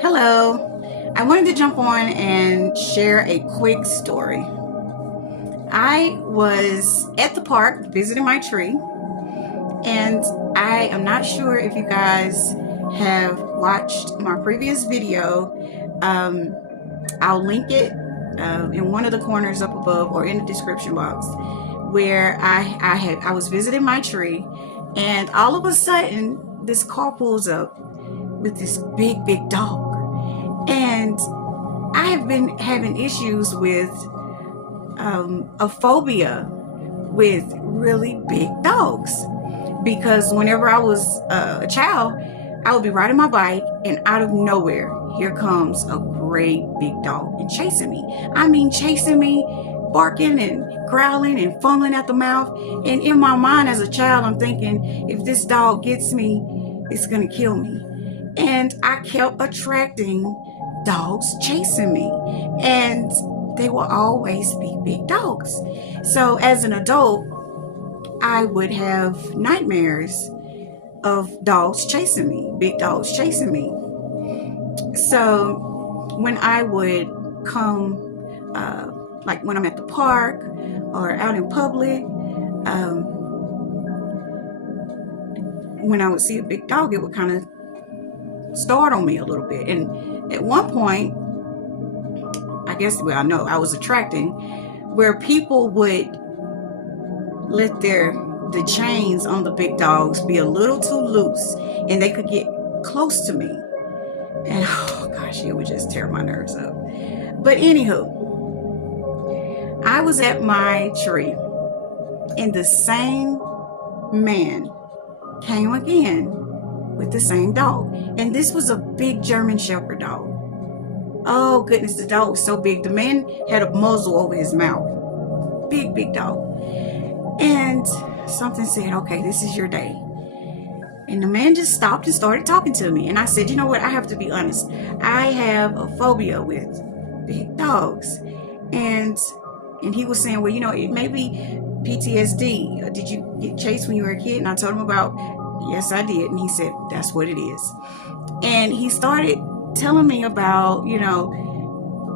Hello. I wanted to jump on and share a quick story. I was at the park visiting my tree, and I am not sure if you guys have watched my previous video. I'll link it in one of the corners up above or in the description box, where I was visiting my tree, and all of a sudden this car pulls up with this big dog. And I have been having issues with a phobia with really big dogs, because whenever I was a child, I would be riding my bike, and out of nowhere, here comes a great big dog and chasing me. I mean, chasing me, barking and growling and fumbling at the mouth. And in my mind as a child, I'm thinking, if this dog gets me, it's gonna kill me. And I kept attracting dogs chasing me, and they will always be big dogs. So as an adult, I would have nightmares of dogs chasing me, big dogs chasing me. So when I would come, like when I'm at the park or out in public, when I would see a big dog, it would kind of startle me a little bit. And at one point, I guess, well, I know I was attracting where people would let the chains on the big dogs be a little too loose, and they could get close to me, and oh gosh, it would just tear my nerves up. But anywho, I was at my tree, and the same man came again with the same dog, and this was a big German Shepherd dog. Oh goodness, the dog was so big. The man had a muzzle over his mouth. Big dog. And something said, okay, this is your day. And the man just stopped and started talking to me. And I said, you know what? I have to be honest. I have a phobia with big dogs. And he was saying, well, you know, it may be PTSD. Did you get chased when you were a kid? And I told him about, yes, I did. And he said, that's what it is. And he started telling me about, you know,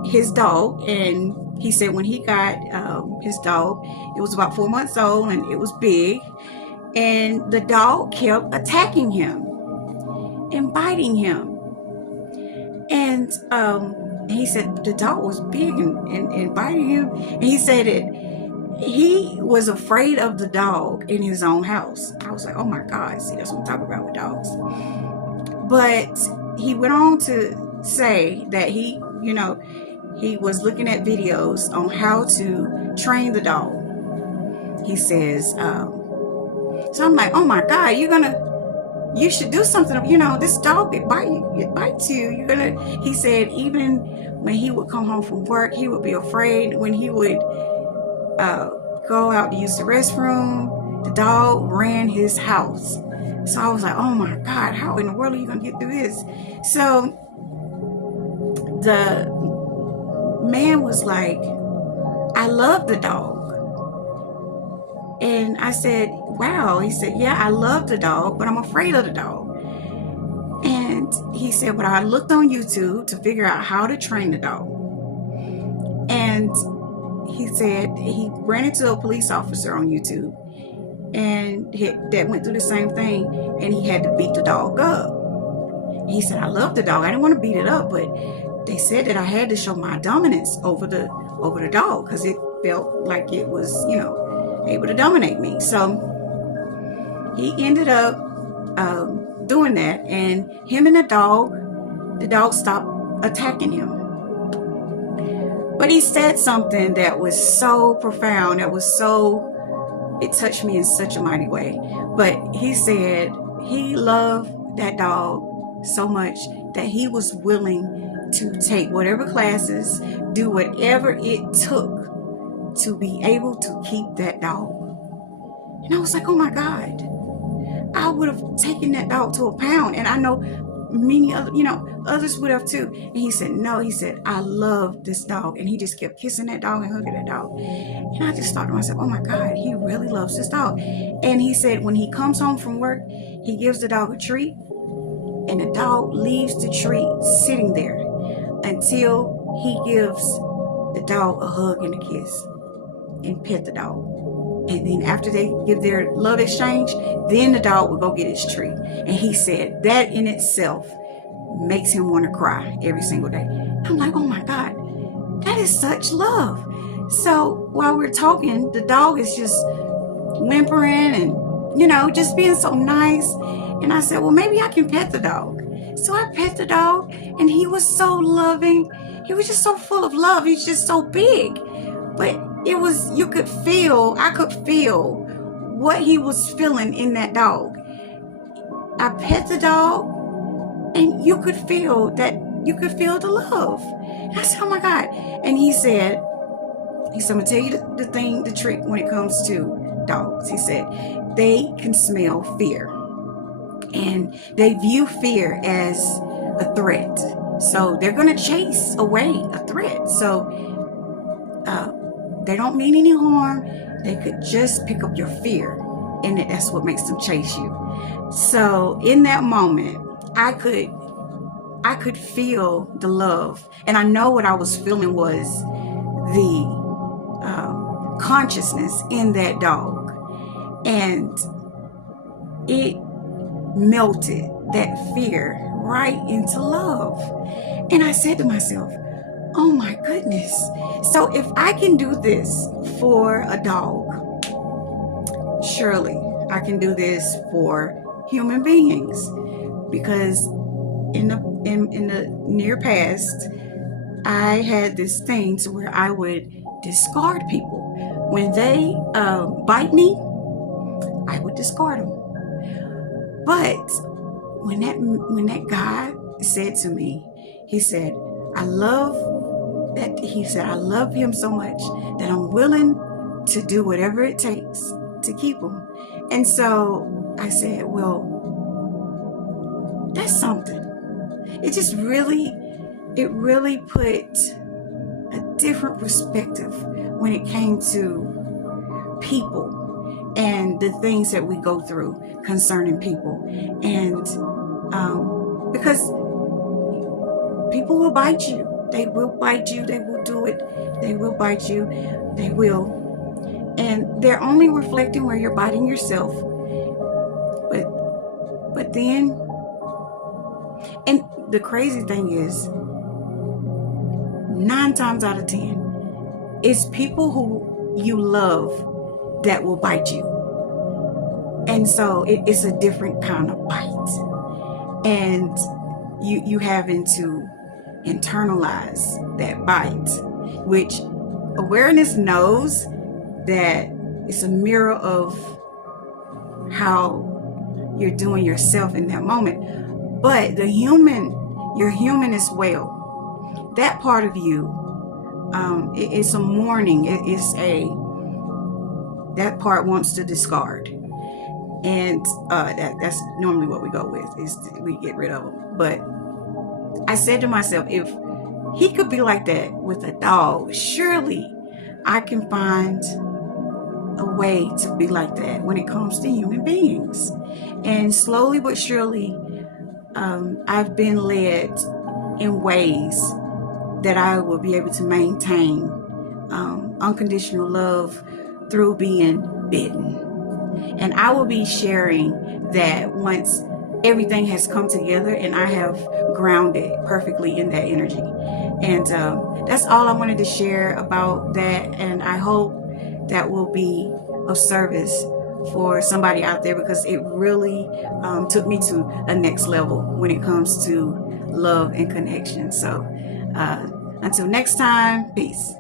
his dog. And he said when he got his dog, it was about 4 months old, and it was big. And the dog kept attacking him and biting him. And he said the dog was big and biting him. And he said that he was afraid of the dog in his own house. I was like, oh my God, see, that's what I'm talking about with dogs. But he went on to say that he was looking at videos on how to train the dog. He says, so I'm like, oh my God, you should do something. You know, this dog, it bites you. He said, even when he would come home from work, he would be afraid when he would go out to use the restroom. The dog ran his house. So I was like, oh my God, how in the world are you going to get through this? So the man was like, I love the dog. And I said, wow. He said, yeah, I love the dog, but I'm afraid of the dog. And he said, but I looked on YouTube to figure out how to train the dog. And he said he ran into a police officer on YouTube, and that went through the same thing, and he had to beat the dog up. He said, I love the dog. I didn't want to beat it up, but they said that I had to show my dominance over the dog, because it felt like it was, you know, able to dominate me. So he ended up doing that, and him and the dog stopped attacking him. But he said something that was so profound, it touched me in such a mighty way. But he said he loved that dog so much that he was willing to take whatever classes, do whatever it took to be able to keep that dog. And I was like, oh my God, I would have taken that dog to a pound. And I know many other, others would have too. And he said, no, he said, I love this dog. And he just kept kissing that dog and hugging that dog. And I just thought to myself, oh my God, he really loves this dog. And he said when he comes home from work, he gives the dog a treat. And the dog leaves the tree sitting there until he gives the dog a hug and a kiss and pet the dog. And then after they give their love exchange, then the dog will go get his treat. And he said that in itself makes him want to cry every single day. I'm like, oh my God, that is such love. So while we're talking, the dog is just whimpering and, you know, just being so nice. And I said, well, maybe I can pet the dog. So I pet the dog, and he was so loving. He was just so full of love. He's just so big. But it was, I could feel what he was feeling in that dog. I pet the dog, and you could feel the love. And I said, oh my God. And he said, I'm gonna tell you the trick when it comes to dogs. He said, they can smell fear, and they view fear as a threat. So they're gonna chase away a threat. So they don't mean any harm. They could just pick up your fear, and that's what makes them chase you. So in that moment, I could feel the love, and I know what I was feeling was the consciousness in that dog, and it melted that fear right into love. And I said to myself, oh my goodness. So if I can do this for a dog, surely I can do this for human beings. Because in the near past, I had this thing to where I would discard people. When they bite me, I would discard them. But when that guy said to me, he said, I love him so much that I'm willing to do whatever it takes to keep him. And so I said, well, that's something. It really put a different perspective when it came to people and the things that we go through concerning people. And because people will bite you. They will bite you. They will do it. They will bite you. They will. And they're only reflecting where you're biting yourself. But then, and the crazy thing is, 9 times out of 10, it's people who you love that will bite you. And so it's a different kind of bite. And you having to internalize that bite, which awareness knows that it's a mirror of how you're doing yourself in that moment. But you're human as well. That part of you, it's a mourning. That part wants to discard. And that's normally what we go with, is we get rid of them. But I said to myself, if he could be like that with a dog, surely I can find a way to be like that when it comes to human beings. And slowly but surely, I've been led in ways that I will be able to maintain unconditional love through being bitten. And I will be sharing that once everything has come together and I have grounded perfectly in that energy. And that's all I wanted to share about that. And I hope that will be of service for somebody out there, because it really took me to a next level when it comes to love and connection. So until next time, peace.